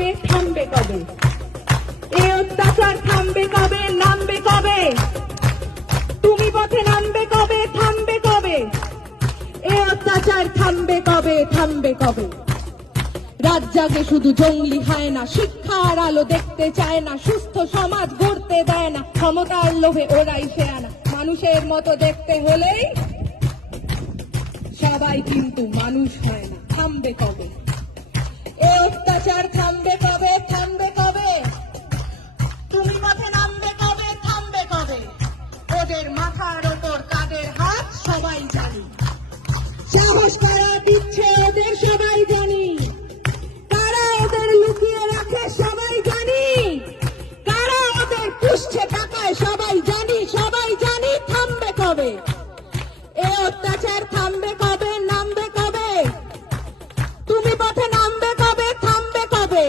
কবে, থামবে কবে? এ অত্যাচার থামবে কবে, নামবে কবে? তুমি পথে নামবে কবে, থামবে কবে? এ অত্যাচার থামবে কবে, থামবে কবে? রাত জাগে শুধু জঙ্গলি হয় না, শিক্ষার আলো দেখতে চায় না, সুস্থ সমাজ গড়তে দেয় না, ক্ষমতার লোভে ওরাই শেয়ানা। মানুষের মতো দেখতে হলেই সবাই কিন্তু মানুষ হয় না। থামবে কবে এ অত্যাচার?